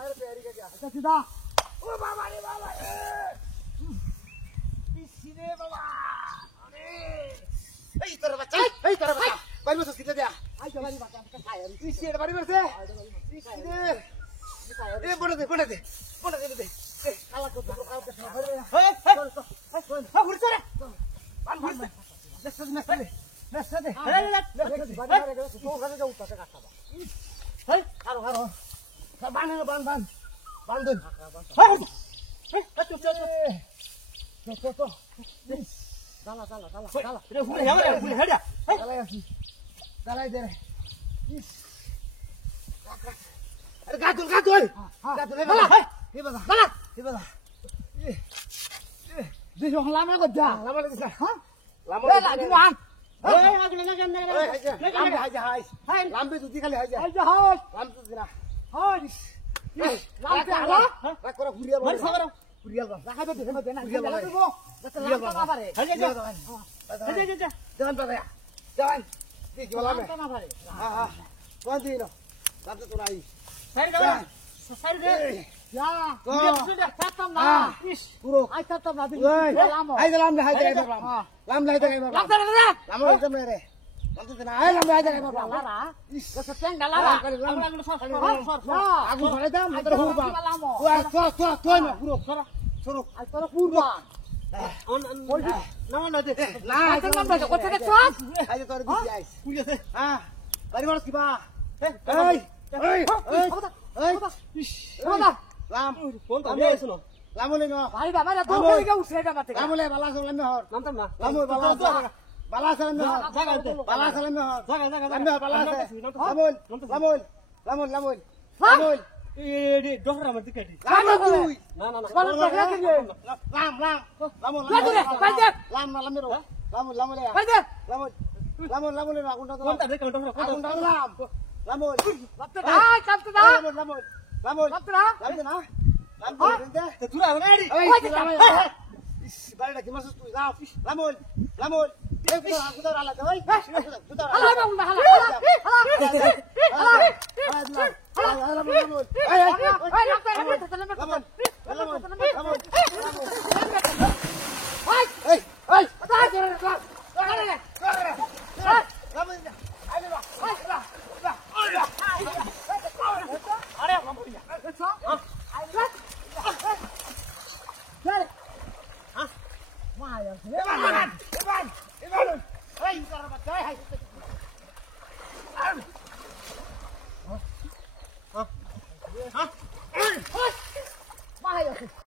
বাইরে তৈরি করে আচ্ছা সিধা ও বাবা রে বাবা ইসিরে বাবা আরে এই তোর বাচ্চা বাড়ি বসে সিধা দেয়া আই তো বাড়ি বাচ্চা খায় ইসিরে বাড়ি বসে ইসিরে এ বড় দে দে কালা কত কালা কত হে হুড় চলে বান বান নেসদে বাড়ি মারে গেল তো ওখানে যাও তাতে কাটবা হেই হারো বান দেন হেই চুপ দালা রে হুড়ে হেড়া দালাই আসি দালাই দে রে আরে গাতুল বালা হে বালা দিছো লামা গজা লামা দিছ হ্যাঁ লামা লাগি মান এই আগলে না গান না হাই লামবে দুদি খালি হাই লাম তো দিনা হাই লামতে আলা রাক করে ঘুরিয়া বল ঘুরিয়া বল রাখা দে না ঘুরিয়া বল লামটা না পারে হাই যা জান পারে জান কি বলামে লামটা না পারে হ্যাঁ কোন দিন লামতে তো নাই side they Ya, dia sudah khatam lah. Puro. Ai khatam lah din. Lam. Ai lam. Lam itu mere. Lam tu na. Ai lam lara. Ke seteng dalara. Lam sor. Aku sore dam antar hurba. Wah, tuh na puro. Soro. Ai tora hurba. On. Nama de. Nah, itu lam baca. Kota ke tuas. Ai tora di ais. Punya se. Ah. Bari malas ki ba. Lam, phone tadi aja no. Lamule no. Bari da bala dua kali kau usir dah mati. Lamule balas salam mehor. Nanti na. Lamule balas salam mehor. Jaga itu. Balas salam mehor. Jaga. Lamul. Ini dokter amat tiket. Lamul tu. Nah. Balas jaga kerja. Lam. Lamul. Panjat. Lam mero. Lamul ya. Panjat. Lamul na. Aku dah. Kontak deh kalau dokter. Aku dah lam. Lamul. Kapten dah. Lamul. Tetura ready. Balik lagi masuk tu. Lamul. Aku dah alat.